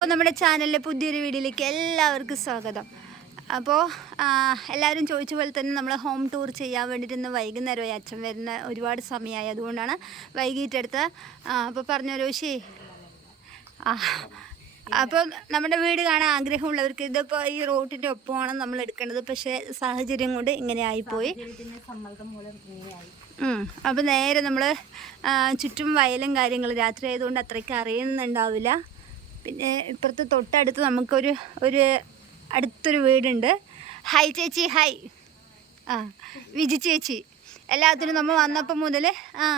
അപ്പോൾ നമ്മുടെ ചാനലിലെ പുതിയൊരു വീഡിയോയിലേക്ക് എല്ലാവർക്കും സ്വാഗതം. അപ്പോൾ എല്ലാവരും ചോദിച്ച പോലെ തന്നെ നമ്മൾ ഹോം ടൂർ ചെയ്യാൻ വേണ്ടിയിട്ട് ഇന്ന് വൈകുന്നേരമായി അച്ഛൻ വരുന്ന ഒരുപാട് സമയമായി. അതുകൊണ്ടാണ് വൈകിട്ടെടുത്ത് അപ്പോൾ പറഞ്ഞു രോഷി ആ അപ്പോൾ നമ്മുടെ വീട് കാണാൻ ആഗ്രഹമുള്ളവർക്ക് ഇതിപ്പോൾ ഈ റോട്ടിന്റെ ഒപ്പമാണ് നമ്മൾ എടുക്കേണ്ടത്. പക്ഷേ സാഹചര്യം കൊണ്ട് ഇങ്ങനെ ആയിപ്പോയി. അപ്പോൾ നേരെ നമ്മൾ ചുറ്റും വയലും കാര്യങ്ങളും രാത്രി ആയതുകൊണ്ട് അത്രയ്ക്ക് അറിയുന്നുണ്ടാവില്ല. പിന്നെ ഇപ്പുറത്ത് തൊട്ടടുത്ത് നമുക്കൊരു ഒരു അടുത്തൊരു വീടുണ്ട്. ഹൈ ചേച്ചി. ഹൈ ആ വിജി ചേച്ചി. എല്ലാത്തിനും നമ്മൾ വന്നപ്പോൾ മുതൽ ആ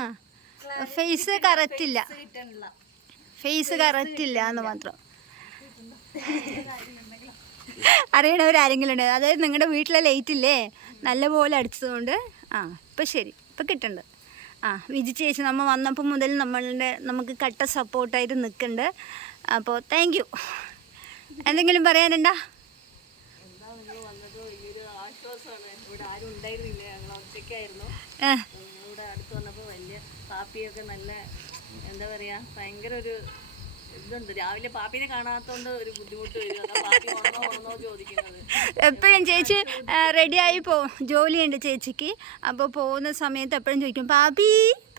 ഫേസ് കറക്റ്റില്ല. ഫേസ് കറക്റ്റില്ല എന്ന് മാത്രം അറിയണവരാരെങ്കിലും ഉണ്ട്? അതായത് നിങ്ങളുടെ വീട്ടിലെ ലൈറ്റ് ഇല്ലേ? നല്ലപോലെ അടിച്ചതുകൊണ്ട് ആ ഇപ്പം ശരി. ഇപ്പം കിട്ടുന്നുണ്ട് ആ വിജി ചേച്ചി നമ്മൾ വന്നപ്പോൾ മുതൽ നമ്മളുടെ നമുക്ക് കട്ട സപ്പോർട്ടായിട്ട് നിൽക്കുന്നുണ്ട് അപ്പോൾ താങ്ക് യു എന്തെങ്കിലും പറയാനുണ്ടോ? ഇവിടെ അടുത്ത് വന്നപ്പോൾ വലിയ പാപ്പിയൊക്കെ നല്ല എന്താ പറയുക ഭയങ്കര ഒരു ഇതുണ്ട്. രാവിലെ പാപ്പിനെ കാണാത്തോണ്ട് ഒരു ബുദ്ധിമുട്ട് എപ്പോഴും ചേച്ചി റെഡിയായി പോവും ജോലിയുണ്ട് ചേച്ചിക്ക്. അപ്പോൾ പോകുന്ന സമയത്ത് എപ്പോഴും ചോദിക്കും പാപ്പി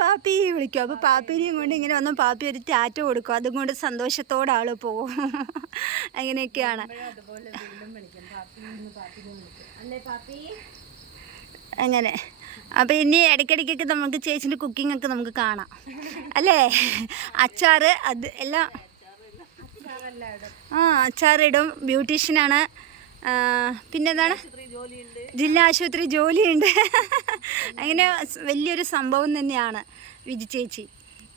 പാപ്പി വിളിക്കും. അപ്പോൾ പാപ്പിനെയും കൊണ്ട് ഇങ്ങനെ വന്ന് പാപ്പി ഒരു ടാറ്റ കൊടുക്കും. അതും കൊണ്ട് സന്തോഷത്തോടെ ആൾ പോകും. അങ്ങനെയൊക്കെയാണ്. അങ്ങനെ. അപ്പോൾ ഇനി ഇടയ്ക്കിടയ്ക്കൊക്കെ നമുക്ക് ചേച്ചിന്റെ കുക്കിംഗ് ഒക്കെ നമുക്ക് കാണാം. അല്ലേ? അച്ചാറ് അത് എല്ലാം ആ അച്ചാറിടും. ബ്യൂട്ടീഷ്യനാണ്. പിന്നെന്താണ്? ജില്ലാ ആശുപത്രി ജോലിയുണ്ട്. അങ്ങനെ വലിയൊരു സംഭവം തന്നെയാണ് വിജി ചേച്ചി.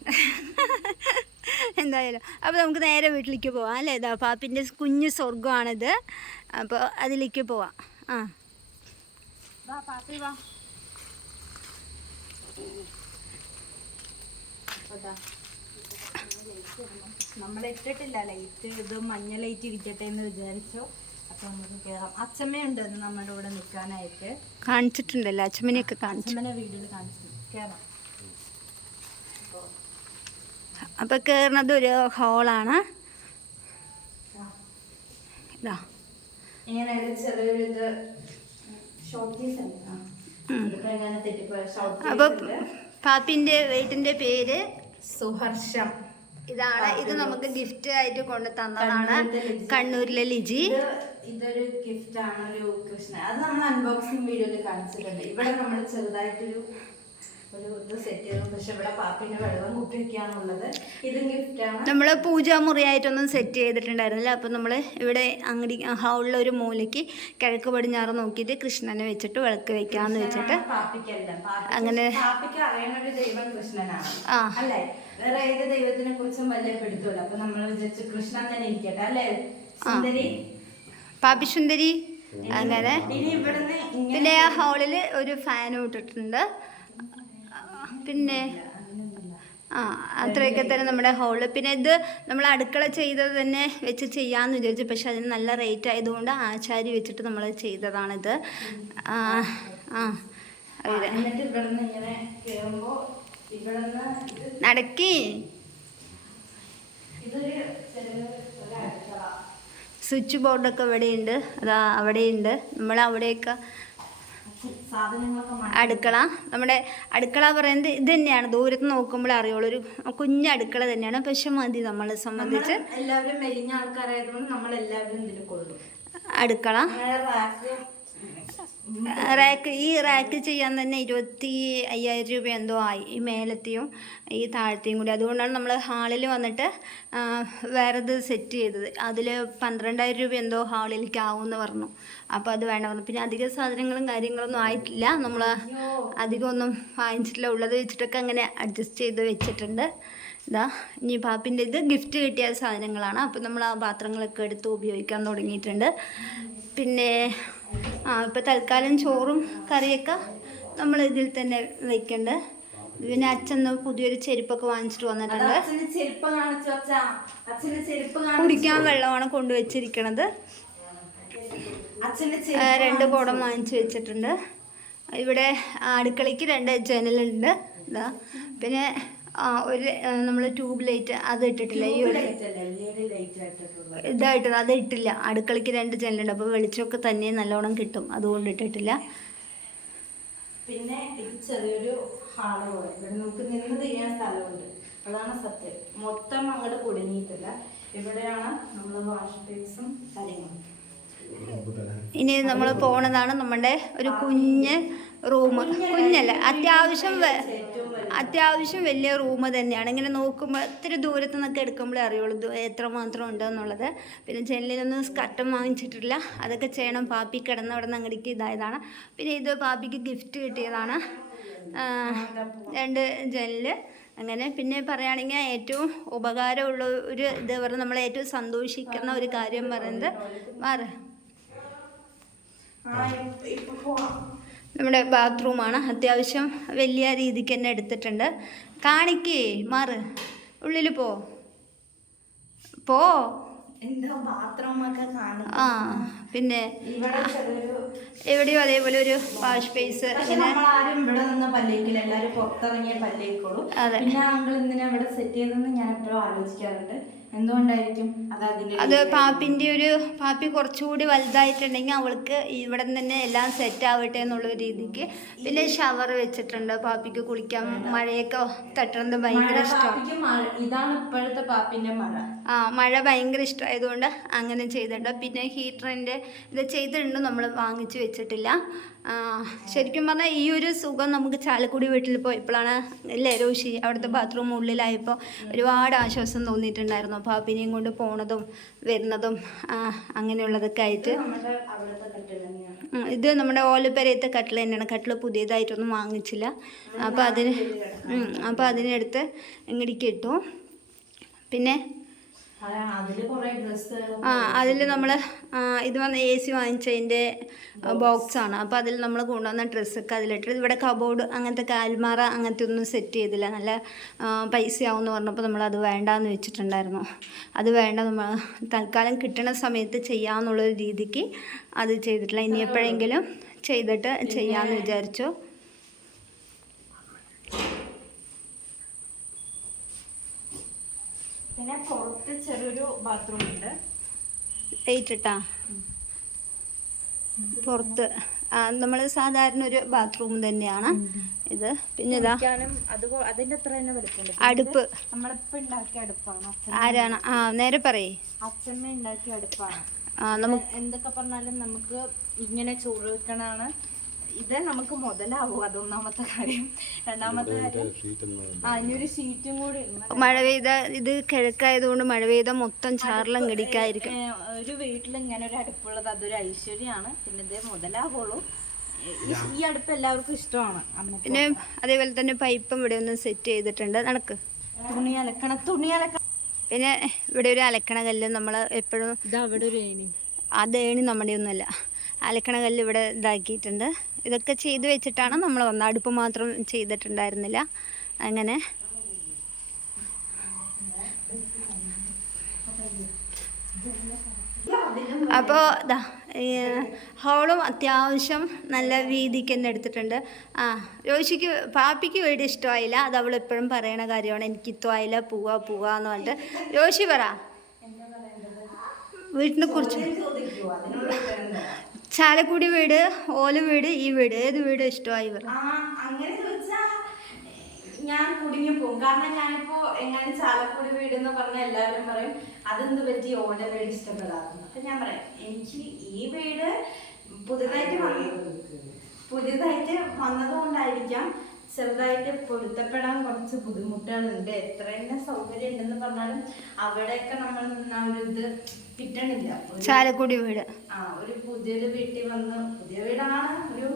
എന്തായാലും. അപ്പോൾ നമുക്ക് നേരെ വീട്ടിലേക്ക് പോവാം അല്ലേ? ഇതാ പാപ്പിന്റെ കുഞ്ഞു സ്വർഗമാണിത് അപ്പോൾ അതിലേക്ക് പോവാം. ആ. പാപ്പി വാ. നമ്മൾ ഇട്ടിട്ടില്ല ലൈറ്റ് ഇത് മഞ്ഞ ലൈറ്റ് ഇരിക്കട്ടെ എന്ന് വിചാരിച്ചു. അപ്പൊ നമുക്ക് കേറാം. അച്ഛമ്മയുണ്ട് നമ്മുടെ കൂടെ നിൽക്കാനായിട്ട്. കാണിച്ചിട്ടുണ്ടല്ലോ? അച്ഛമ്മനെയൊക്കെ കാണിച്ചു. അച്ഛമ്മനെ വീട്ടിൽ കാണിച്ചിട്ടുണ്ട് കേറാം. അപ്പോൾ കയറുന്നത് ഒരു ഹോളാണ് ഇതാ ഇങ്ങനെ വീട്ടിന്റെ ചെറിയൊരു ഇത് ഷോർട്ട് അപ്പോൾ പാപ്പിന്റെ പേര് സുഹർഷം. ഇതാണ്. ഇത് നമുക്ക് ഗിഫ്റ്റ് ആയിട്ട് കൊണ്ട് തന്നതാണ് കണ്ണൂരിലെ ലിജി. ഇത് ഇതൊരു ഗിഫ്റ്റ് ആണ് ഒരു കൃഷ്ണ അത് നമ്മൾ അൺബോക്സിംഗ് വീഡിയോയിൽ കാണിച്ചിട്ടുണ്ട്. ഇവിടെ നമ്മൾ ചെറുതായിട്ടൊരു ഒരു ഇത് സെറ്റ് ചെയ്തു പക്ഷെ ഇവിടെ വെള്ളം ഇത് ഗിഫ്റ്റാണ് നമ്മൾ പൂജാമുറിയായിട്ടൊന്നും സെറ്റ് ചെയ്തിട്ടുണ്ടായിരുന്നില്ല. അപ്പോൾ നമ്മൾ ഇവിടെ അങ്ങടി ഹാളിലെ ഒരു മൂലയ്ക്ക് കിഴക്ക് പടിഞ്ഞാറ് നോക്കിയിട്ട് കൃഷ്ണനെ വെച്ചിട്ട് വിളക്ക് വെക്കാന്ന് വെച്ചിട്ട് അങ്ങനെ- പാപ്പിക്ക് അറിയണ ഒരു ദൈവം കൃഷ്ണനാണ്. ആ. അല്ലേ? വേറെ ഏത് ദൈവത്തിനെ കുറിച്ചും വലിയ പിടുത്തമില്ല. അപ്പൊ നമ്മൾ വിചാരിച്ചു കൃഷ്ണൻ തന്നെ ഇരിക്കട്ടെ അല്ലേ? സുന്ദരി? പാപ്പി സുന്ദരി? അങ്ങനെ. പിന്നെ ആ ഹാളിൽ ഒരു ഫാനും ഇട്ടിട്ടുണ്ട്. പിന്നെ? ആ അത്രയൊക്കെ തന്നെ നമ്മുടെ ഹോളിൽ പിന്നെ ഇത് നമ്മൾ അടുക്കള ചെയ്തത് തന്നെ വെച്ച് ചെയ്യാമെന്ന് വിചാരിച്ചു. പക്ഷെ അതിന് നല്ല റേറ്റ് ആയതുകൊണ്ട് ആചാരി വെച്ചിട്ട് നമ്മൾ ചെയ്തതാണിത്. ആ ഇത് നടക്കി. സ്വിച്ച് ബോർഡൊക്കെ ഇവിടെയുണ്ട്. അതാ അവിടെയുണ്ട്. നമ്മൾ അവിടെയൊക്കെ അടുക്കള. നമ്മുടെ അടുക്കള പറയുന്നത് ഇത് തന്നെയാണ്. ദൂരത്ത് നോക്കുമ്പോൾ അറിയുള്ളൂ. ഒരു കുഞ്ഞ് അടുക്കള തന്നെയാണ്. പക്ഷെ മതി നമ്മളെ സംബന്ധിച്ച്. എല്ലാവരും മെലിഞ്ഞ ആൾക്കാരായതുകൊണ്ട് നമ്മൾ എല്ലാവരും ഇതിൽ കൊള്ളും. അടുക്കള. റാക്ക് ഈ റാക്ക് ചെയ്യാൻ തന്നെ ഇരുപത്തി അയ്യായിരം രൂപ എന്തോ ആയി ഈ മേലത്തെയും ഈ താഴത്തെയും കൂടി. അതുകൊണ്ടാണ് നമ്മൾ ഹാളിൽ വന്നിട്ട് വേറെത് വേറെ സെറ്റ് ചെയ്തത്. അതിൽ പന്ത്രണ്ടായിരം രൂപ എന്തോ ഹാളിലേക്ക് ആവുമെന്ന് പറഞ്ഞു. അപ്പോൾ അത് വേണ്ട പറഞ്ഞു. പിന്നെ അധിക സാധനങ്ങളും കാര്യങ്ങളൊന്നും ആയിട്ടില്ല. നമ്മൾ അധികമൊന്നും വാങ്ങിച്ചിട്ടില്ല. ഉള്ളത് വെച്ചിട്ടൊക്കെ അങ്ങനെ അഡ്ജസ്റ്റ് ചെയ്ത് വെച്ചിട്ടുണ്ട്. ഇതാ ഇനി പാപ്പിന്റെ ഇത് ഗിഫ്റ്റ് കിട്ടിയ സാധനങ്ങളാണ്. അപ്പോൾ നമ്മൾ ആ പാത്രങ്ങളൊക്കെ എടുത്ത് ഉപയോഗിക്കാൻ തുടങ്ങിയിട്ടുണ്ട്. പിന്നെ ആ ഇപ്പോൾ തൽക്കാലം ചോറും കറിയൊക്കെ നമ്മൾ ഇതിൽ തന്നെ വെക്കണ്ട്. പിന്നെ അച്ഛൻ പുതിയൊരു ചെരുപ്പൊക്കെ വാങ്ങിച്ചിട്ട് വന്നിട്ടുണ്ട്. കുടിക്കാൻ വെള്ളമാണ് കൊണ്ടുവച്ചിരിക്കണത് രണ്ട് കുടം വാങ്ങിച്ചു വെച്ചിട്ടുണ്ട്. ഇവിടെ അടുക്കളയ്ക്ക് രണ്ട് ജനലുണ്ട്. ഇതാ. പിന്നെ ആ ഒരു നമ്മൾ ട്യൂബ് ലൈറ്റ് അത് ഇട്ടിട്ടില്ല. ഈ ഒരു ഇതായിട്ടത് അത് ഇട്ടില്ല. അടുക്കളയ്ക്ക് രണ്ട് ജനലുണ്ട്. അപ്പോൾ വെളിച്ചമൊക്കെ തന്നെ നല്ലോണം കിട്ടും. അതുകൊണ്ട് ഇട്ടിട്ടില്ല. പിന്നെ ഇത് ചെറിയൊരു ഹാൾ പോലെ. ഇവിടെ നമുക്ക് നിന്ന് തിരിയാൻ സ്ഥലമുണ്ട്. അതാണ് സത്യം. മൊത്തം അങ്ങോട്ട് കുടുങ്ങിയിട്ടില്ല. ഇവിടെയാണ് നമ്മൾ വാഷ് ബേസും കാര്യങ്ങളും. ഇനി നമ്മൾ പോണതാണ് നമ്മുടെ ഒരു കുഞ്ഞ് റൂം. കുഞ്ഞല്ല? അത്യാവശ്യം അത്യാവശ്യം വലിയ റൂം തന്നെയാണ്. ഇങ്ങനെ നോക്കുമ്പോൾ ഇത്തിരി ദൂരത്ത് നിന്നൊക്കെ എടുക്കുമ്പോഴേ അറിയുള്ളൂ എത്രമാത്രം ഉണ്ടെന്നുള്ളത് പിന്നെ ജനലിലൊന്നും സ്കട്ടം വാങ്ങിച്ചിട്ടില്ല. അതൊക്കെ ചെയ്യണം. പാപ്പി കിടന്ന് അവിടെ നിന്ന് അങ്ങടിക്ക് ഇതായതാണ്. പിന്നെ ഇത് പാപ്പിക്ക് ഗിഫ്റ്റ് കിട്ടിയതാണ്. രണ്ട് ജനൽ. അങ്ങനെ പിന്നെ പറയുകയാണെങ്കിൽ ഏറ്റവും ഉപകാരമുള്ള ഒരു ഇത് പറഞ്ഞാൽ നമ്മളെ ഏറ്റവും സന്തോഷിക്കുന്ന ഒരു കാര്യം പറയുന്നത് മാറ്. നമ്മുടെ ബാത്റൂമാണ് അത്യാവശ്യം വലിയ രീതിക്ക് തന്നെ എടുത്തിട്ടുണ്ട്. കാണിക്കേ മാറ്. ഉള്ളിൽ പോ. പോ. ആ പിന്നെ എവിടെയോ അതേപോലെ ഒരു വാഷ് സ്പേസ് അതെ. പിന്നെ അങ്കിൾ എന്തിനാ ഇവിടെ സെറ്റ് ചെയ്തെന്ന് ഞാൻ എപ്പോഴും ആലോചിക്കാറുണ്ട്. എന്തുകൊണ്ടായിരിക്കും അത് പാപ്പിന്റെ ഒരു പാപ്പി കുറച്ചുകൂടി വലുതായിട്ടുണ്ടെങ്കിൽ അവൾക്ക് ഇവിടെ തന്നെ എല്ലാം സെറ്റ് ആവട്ടെ എന്നുള്ള രീതിക്ക് പിന്നെ ഷവർ വെച്ചിട്ടുണ്ട്. പാപ്പിക്ക് കുളിക്കാൻ മഴയൊക്കെ തട്ടുന്നത് ഭയങ്കര ഇഷ്ടമാണ് ഇതാണ് ഇപ്പോഴത്തെ പാപ്പിന്റെ മഴ. മഴ ഭയങ്കര ഇഷ്ടമായതുകൊണ്ട് അങ്ങനെ ചെയ്തിട്ടുണ്ട്. പിന്നെ ഹീറ്ററിന്റെ ഇത് ചെയ്തിട്ടുണ്ട് നമ്മൾ വാങ്ങിച്ച് വെച്ചിട്ടില്ല. ശരിക്കും പറഞ്ഞാൽ ഈ ഒരു സുഖം നമുക്ക് ചാലക്കുടി വീട്ടിൽ പോയപ്പോഴാണ് അല്ലേ രോഷി അവിടുത്തെ ബാത്റൂം ഉള്ളിലായപ്പോൾ ഒരുപാട് ആശ്വാസം തോന്നിയിട്ടുണ്ടായിരുന്നു. അപ്പോൾ പാപ്പിനെയും കൊണ്ട് പോണതും വരുന്നതും അങ്ങനെയുള്ളതൊക്കെ ആയിട്ട്. ഇത് നമ്മുടെ ഓലപ്പരയത്തെ കട്ടിൽ തന്നെയാണ്. കട്ടിൽ പുതിയതായിട്ടൊന്നും വാങ്ങിച്ചില്ല. അപ്പോൾ അതിന് അപ്പോൾ അതിനെടുത്ത് ഇങ്ങടിക്ക് ഇട്ടു. പിന്നെ അതെ, അതിൽ കുറെ ഡ്രസ്സ് ആ അതിൽ നമ്മൾ ഇത് വന്ന് എ സി വാങ്ങിച്ചതിന്റെ ബോക്സാണ് അപ്പോൾ അതിൽ നമ്മൾ കൊണ്ടുവന്ന ഡ്രസ്സൊക്കെ അതിലിട്ട്. ഇവിടെ കബോർഡ് അങ്ങനത്തെ കാൽമാറ അങ്ങനത്തെ ഒന്നും സെറ്റ് ചെയ്തില്ല. നല്ല ആ, പൈസയാവുമെന്ന് പറഞ്ഞപ്പോൾ നമ്മൾ അത് വേണ്ടാന്ന് വെച്ചിട്ടുണ്ടായിരുന്നു. അത് വേണ്ട നമ്മൾ തൽക്കാലം കിട്ടണ സമയത്ത് ചെയ്യാമെന്നുള്ളൊരു രീതിക്ക് അത് ചെയ്തിട്ടില്ല. ഇനി എപ്പോഴെങ്കിലും ചെയ്തിട്ട് ചെയ്യാമെന്ന് വിചാരിച്ചു. പിന്നെ പുറത്ത് ചെറിയൊരു ബാത്റൂം ഉണ്ട്. ലൈറ്റ് ഇട്ടാ പുറത്ത് നമ്മൾ സാധാരണ ഒരു ബാത്റൂം തന്നെയാണ് ഇത്. പിന്നെ ഇതാ അതിന്റെ അത്ര തന്നെ വലിപ്പമുണ്ട്. അടുപ്പ്. നമ്മളിപ്പോ ഉണ്ടാക്കിയ അടുപ്പാണ്. ആരാണ്? ആ നേരെ പറയേ. അച്ഛമ്മ ഉണ്ടാക്കിയ അടുപ്പാണ്. എന്തൊക്കെ പറഞ്ഞാലും നമുക്ക് ഇങ്ങനെ ചോറ് വെക്കണാണ് ഇത് നമുക്ക് മുതലാവും അതൊന്നാമത്തെ കാര്യം. രണ്ടാമത്തെ കാര്യം ആ ഇനിയൊരു ഷീറ്റും കൂടി ഉണ്ട്. മഴ പെയ്ത ഇത് കിഴക്കായതുകൊണ്ട് മഴ പെയ്ത മൊത്തം ചാറിലും കടിക്കായിരിക്കും ഒരു വീട്ടിൽ ഇങ്ങനെ ഒരു അടുപ്പുള്ളത് അതൊരു ഐശ്വര്യമാണ്. പിന്നെ ഇത് മുതലാവുള്ളൂ. ഈ- ഈ അടുപ്പ് എല്ലാവർക്കും ഇഷ്ടമാണ് പിന്നെ അതേപോലെ തന്നെ പൈപ്പും ഇവിടെ ഒന്ന് സെറ്റ് ചെയ്തിട്ടുണ്ട്. നടക്ക്. തുണി അലക്കണ തുണി അലക്കണം പിന്നെ ഇവിടെ ഒരു അലക്കണ കല്ല് നമ്മൾ എപ്പോഴും ഇത് അവിടെ ഒരു ഏണി. അത് ഏണി നമ്മുടെ ഒന്നുമല്ല. അലക്കണ കല്ല് ഇവിടെ ഇതാക്കിയിട്ടുണ്ട്. ഇതൊക്കെ ചെയ്ത് വെച്ചിട്ടാണ് നമ്മൾ വന്നത്. അടുപ്പ് മാത്രം ചെയ്തിട്ടുണ്ടായിരുന്നില്ല. അങ്ങനെ. അപ്പോൾ ഹോളും അത്യാവശ്യം നല്ല വീതിക്ക് തന്നെ എടുത്തിട്ടുണ്ട്. ആ രോഷിക്ക് പാപ്പിക്ക് വീട് ഇഷ്ടമായില്ല. അത് അവൾ എപ്പോഴും പറയണ കാര്യമാണ്. എനിക്ക് ഇത്തമായില്ല പോവാ പോവാ എന്ന് പറഞ്ഞിട്ട്. രോഷി പറ. വീട്ടിനെ കുറിച്ച്. ചാലക്കുടി വീട് ഓല വീട് ഈ വീട്. ഏത് വീട് ഇഷ്ടമായി ഇവർ അങ്ങനെ ഞാൻ കുടുങ്ങി പോകും. കാരണം ഞാനിപ്പോ എങ്ങനെ ചാലക്കുടി വീട് എന്ന് പറഞ്ഞ എല്ലാവരും പറയും അതെന്ത് പറ്റി? ഓല വീട് ഇഷ്ടപ്പെടാറുണ്ട് അപ്പൊ ഞാൻ പറയാം എനിക്ക് ഈ വീട് പുതുതായിട്ട് വന്നു പുതിയതായിട്ട് വന്നതുകൊണ്ടായിരിക്കാം ചെറുതായിട്ട് പൊരുത്തപ്പെടാൻ കുറച്ച് ബുദ്ധിമുട്ടുകളുണ്ട്. എത്ര തന്നെ സൗകര്യം ഉണ്ടെന്ന് പറഞ്ഞാലും അവിടെയൊക്കെ നമ്മൾ നിന്ന ഒരു ഇത് കിട്ടണില്ല. ഒരു ചാലക്കുടി വീട്. ആ ഒരു പുതിയൊരു വീട്ടിൽ വന്ന് പുതിയ വീടാണ് ഒരു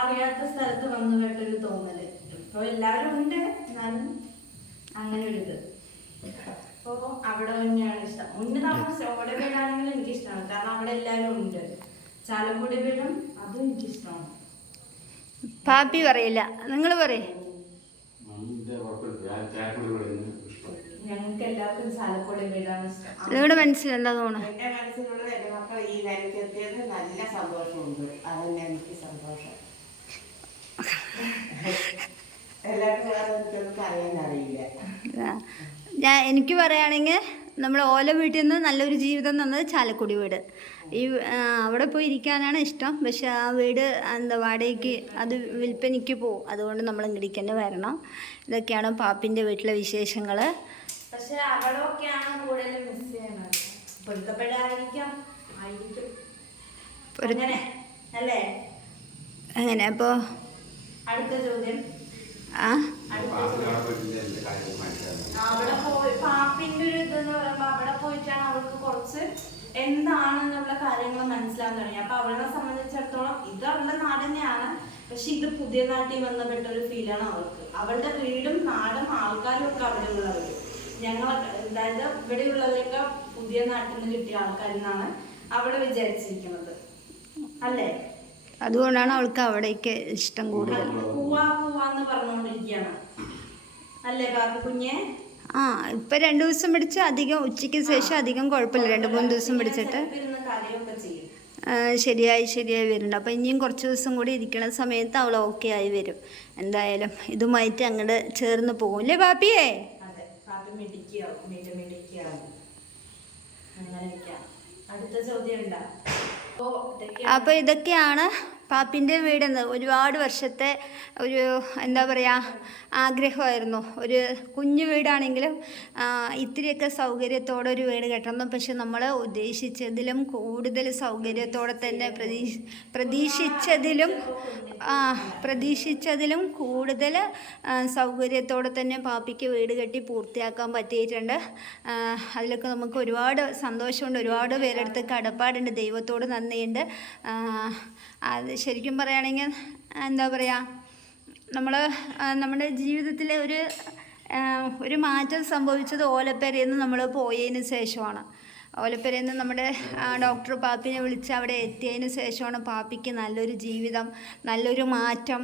അറിയാത്ത സ്ഥലത്ത് വന്നു കേട്ടൊരു തോന്നൽ. ഇപ്പൊ എല്ലാവരും ഉണ്ട് എന്നാലും അങ്ങനെ ഒരു ഇത്. അപ്പോ അവിടെ തന്നെയാണ് ഇഷ്ടം. മുന്നേ താമസിച്ച അവിടെ വീടാണെങ്കിലും എനിക്ക് ഇഷ്ടമാണ് കാരണം അവിടെ എല്ലാവരും ഉണ്ട്. ചാലക്കുടി വീടും അതും എനിക്ക് ഇഷ്ടമാണ് പാപ്പി പറയില്ല. നിങ്ങൾ പറയേ. നിങ്ങളുടെ എല്ലാവർക്കും എന്താ തോന്നുന്നു എന്റെ മനസ്സിലുള്ളത് എന്റെ മക്കൾ ഈ നിലയ്ക്ക് എത്തിയത് നല്ല സന്തോഷമുണ്ട്. അതന്നെ എനിക്ക് സന്തോഷം. എല്ലാവർക്കും വേറെ എനിക്കൊന്നും അറിയാൻ അറിയില്ല. ഞാൻ എനിക്ക് പറയുകയാണെങ്കിൽ നമ്മൾ ഓല വീട്ടിൽ നിന്ന് നല്ലൊരു ജീവിതം തന്നത് ചാലക്കുടി വീട്. ഈ അവിടെ പോയി ഇരിക്കാനാണ് ഇഷ്ടം. പക്ഷെ ആ വീട് എന്താ വാടകയ്ക്ക് അത് വിൽപ്പനയ്ക്ക് പോകും അതുകൊണ്ട് നമ്മൾ ഇങ്ങോട്ടേക്ക് തന്നെ വരണം. ഇതൊക്കെയാണ് പാപ്പിന്റെ വീട്ടിലെ വിശേഷങ്ങൾ പക്ഷേ അവളൊക്കെയാണ് കൂടുതൽ മിസ് ആയിരിക്കും. അങ്ങനെ. അല്ലേ? അങ്ങനെ അപ്പോൾ അടുത്ത ചോദ്യം. അവിടെ പോയി പാപ്പിന്റെ ഒരു ഇതെന്ന് പറയുമ്പോ അവിടെ പോയിട്ടാണ് അവൾക്ക് കുറച്ച് എന്താണെന്നുള്ള കാര്യങ്ങൾ മനസ്സിലാക്കാൻ തുടങ്ങി അപ്പൊ അവളെ സംബന്ധിച്ചിടത്തോളം ഇത് അവളുടെ നാട് തന്നെയാണ്. പക്ഷെ ഇത് പുതിയ നാട്ടിൽ ബന്ധപ്പെട്ട ഒരു ഫീലാണ് അവൾക്ക്. അവളുടെ വീടും നാടും ആൾക്കാരും ഒക്കെ അവിടെ ഉള്ളവര് ഞങ്ങൾ അതായത് ഇവിടെയുള്ളവരൊക്കെ പുതിയ നാട്ടിൽ നിന്ന് കിട്ടിയ ആൾക്കാരെന്നാണ് അവിടെ വിചാരിച്ചിരിക്കുന്നത്. അല്ലേ? അതുകൊണ്ടാണ് അവൾക്ക് അവിടേക്ക് ഇഷ്ടം കൂടുതൽ. ആ ഇപ്പം രണ്ട് ദിവസം പിടിച്ച് അധികം ഉച്ചയ്ക്ക് ശേഷം അധികം കുഴപ്പമില്ല. രണ്ട് മൂന്ന് ദിവസം പിടിച്ചിട്ട്. ശരിയായി ശരിയായി വരുന്നുണ്ട്. അപ്പോൾ ഇനിയും കുറച്ച് ദിവസം കൂടി ഇരിക്കുന്ന സമയത്ത് അവൾ ഓക്കെ ആയി വരും. എന്തായാലും ഇതുമായിട്ട് അങ്ങോട്ട് ചേർന്ന് പോകും അല്ലേ പാപ്പിയേ? അടുത്ത ചോദ്യം ഉണ്ടാ? അപ്പോ അപ്പോൾ ഇതൊക്കെയാണ് പാപ്പിന്റെ വീടെന്ന് ഒരുപാട് വർഷത്തെ ഒരു എന്താ പറയുക ആഗ്രഹമായിരുന്നു. ഒരു കുഞ്ഞു വീടാണെങ്കിലും ഇത്തിരിയൊക്കെ സൗകര്യത്തോടെ ഒരു വീട് കെട്ടണം. പക്ഷെ നമ്മൾ ഉദ്ദേശിച്ചതിലും കൂടുതൽ സൗകര്യത്തോടെ തന്നെ പ്രതീക്ഷ പ്രതീക്ഷിച്ചതിലും പ്രതീക്ഷിച്ചതിലും കൂടുതൽ സൗകര്യത്തോടെ തന്നെ പാപ്പിക്ക് വീട് കെട്ടി പൂർത്തിയാക്കാൻ പറ്റിയിട്ടുണ്ട്. അതിലൊക്കെ നമുക്ക് ഒരുപാട് സന്തോഷമുണ്ട്. ഒരുപാട് പേരെടുത്ത് കടപ്പാടുണ്ട്. ദൈവത്തോട് നന്ദിയുണ്ട്. അത് ശരിക്കും പറയുകയാണെങ്കിൽ എന്താ പറയുക നമ്മൾ നമ്മുടെ ജീവിതത്തിലെ ഒരു ഒരു മാറ്റം സംഭവിച്ചത് ഓലപ്പേരയിൽ നിന്ന് നമ്മൾ പോയതിന് ശേഷമാണ്. ഓലപ്പേരയിൽ നമ്മുടെ ഡോക്ടർ പാപ്പിനെ വിളിച്ച് അവിടെ എത്തിയതിന് ശേഷമാണ് പാപ്പിക്ക് നല്ലൊരു ജീവിതം നല്ലൊരു മാറ്റം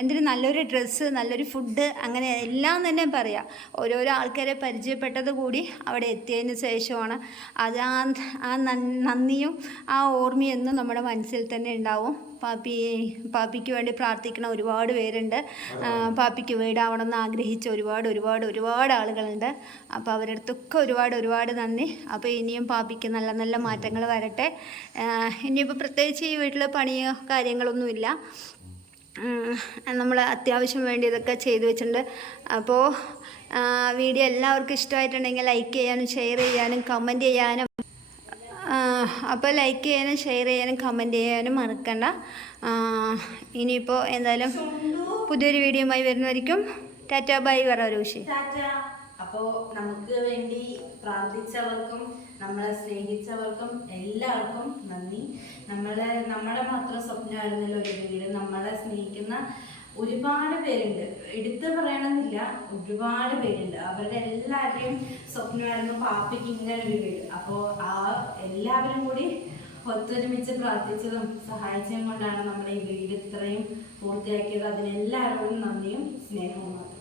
എന്തിന് നല്ലൊരു ഡ്രസ്സ് നല്ലൊരു ഫുഡ് അങ്ങനെ എല്ലാം തന്നെ പറയാം. ഓരോരോ ആൾക്കാരെ പരിചയപ്പെട്ടത് കൂടി അവിടെ എത്തിയതിന് ശേഷമാണ്. അത് ആ നന്ദിയും ആ ഓർമ്മയും നമ്മുടെ മനസ്സിൽ തന്നെ ഉണ്ടാവും. പാപ്പി പാപ്പിക്ക് വേണ്ടി പ്രാർത്ഥിക്കണ ഒരുപാട് പേരുണ്ട്. പാപ്പിക്ക് വീടാവണം എന്ന് ആഗ്രഹിച്ച ഒരുപാട് ഒരുപാട് ഒരുപാട് ആളുകളുണ്ട്. അപ്പോൾ അവരുടെ അടുത്തൊക്കെ ഒരുപാട് ഒരുപാട് നന്ദി. അപ്പോൾ ഇനിയും പാപ്പിക്ക് നല്ല നല്ല മാറ്റങ്ങൾ വരട്ടെ. ഇനിയിപ്പോൾ പ്രത്യേകിച്ച് ഈ വീട്ടിൽ പണിയോ കാര്യങ്ങളൊന്നുമില്ല നമ്മൾ അത്യാവശ്യം വേണ്ടി ഇതൊക്കെ ചെയ്തു വെച്ചിട്ടുണ്ട്. അപ്പോൾ വീഡിയോ എല്ലാവർക്കും ഇഷ്ടമായിട്ടുണ്ടെങ്കിൽ ലൈക്ക് ചെയ്യാനും ഷെയർ ചെയ്യാനും കമന്റ് ചെയ്യാനും അപ്പോൾ ലൈക്ക് ചെയ്യാനും ഷെയർ ചെയ്യാനും കമന്റ് ചെയ്യാനും മറക്കണ്ട. ഇനിയിപ്പോൾ എന്തായാലും പുതിയൊരു വീഡിയോയുമായി വരുന്നതായിരിക്കും. ടാറ്റ ബൈ പറ അപ്പോൾ നമുക്ക് വേണ്ടി പ്രാർത്ഥിച്ചവർക്കും നമ്മളെ സ്നേഹിച്ചവർക്കും എല്ലാവർക്കും നന്ദി. നമ്മളെ നമ്മുടെ മാത്രം സ്വപ്നമായിരുന്നല്ലോ ഒരു വീട്. നമ്മളെ സ്നേഹിക്കുന്ന ഒരുപാട് പേരുണ്ട്. എടുത്തു പറയണമെന്നില്ല. ഒരുപാട് പേരുണ്ട്. അവരുടെ എല്ലാവരുടെയും സ്വപ്നമായിരുന്നു പാപ്പിക്ക് ഇങ്ങനെ ഒരു വീട്. അപ്പോൾ ആ എല്ലാവരും കൂടി ഒത്തൊരുമിച്ച് പ്രാർത്ഥിച്ചതും സഹായിച്ചതും കൊണ്ടാണ് നമ്മൾ ഈ വീട് ഇത്രയും പൂർത്തിയാക്കിയത്. അതിനെല്ലാവരോടും നന്ദിയും സ്നേഹവും മാത്രം.